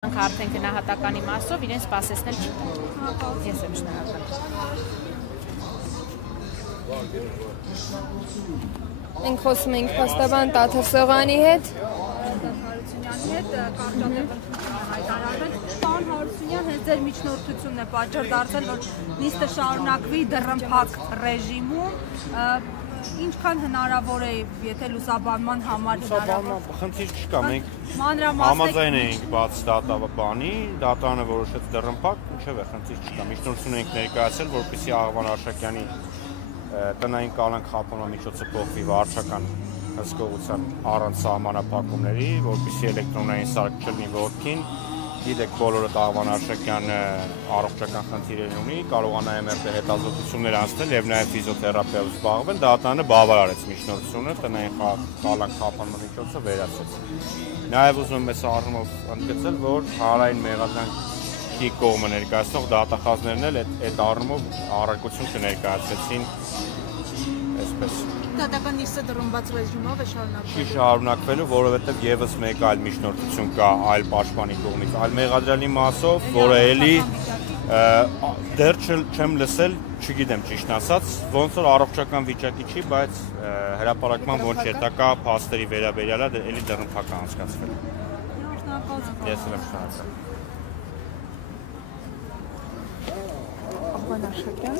Արդեն գնահատականի մասով իրեն սպասեցնել չկա։ Ես եմ շնորհակալ։ Մենք խոսում ենք փաստաբան Տաթև Սողանի հետ։ Հարությունյանի հետ կարճատև հայտարարվել։ Պարոն Հարությունյան, հենց ձեր միջնորդությունն է պատճառ դարձել, որ նիստը շարունակվի դռնփակ ռեժիմում։ Ինչքան հնարավոր է, եթե լուսաբանման համար հնարավոր։ Խնդիր չկա, մենք մանրամասն համաձայն էինք բաց դատաբանի, դատանը որոշեց դռնփակ, ինչև է խնդիր չկա։ Միջնորդություն ենք ներկայացել, որպեսզի Աղվան Արշակյանի տնային կալանք խափանման միջոցը փոխվի վարչական հսկողության առանց սահմանափակումների, որպեսզի էլեկտրոնային սարք չլինի ոտքին։ Գիտեք, բոլորը Աղվան Արշակյանը առողջական խնդիրներ ունի, կարողանա MRT հետազոտություններ անցնել եւ նաեւ ֆիզիոթերապիայով զբաղվել, դատանը բավարարեց միջնորդությունը, տնային կալանք խափանման միջոցը վերացրեց։ Նաեւ ուզում եմ այս առումով ընդգծել, որ հանրային մեղադրանքի կողմը ներկայացնող դատախազներն էլ այդ առումով առարկություն կներկայացրեցին այսպես։ դատական նիստը դռնբաց ռեժիմով է շարունակվել։ Չի շարունակվելու, որովհետև եւս մեկ այլ միջնորդություն կա այլ պաշտպանի կողմից, այլ մեղադրյալի մասով, որը էլի դեռ չեմ լսել, չգիտեմ ճիշտ ասած, ոնց որ առողջական վիճակի չի, բայց հրապարակման ոչ հետակա փաստերի վերաբերյալ է էլի դռնփակ անցկացվել։ Ես եմ շնորհակալ։ Աղվան Արշակյան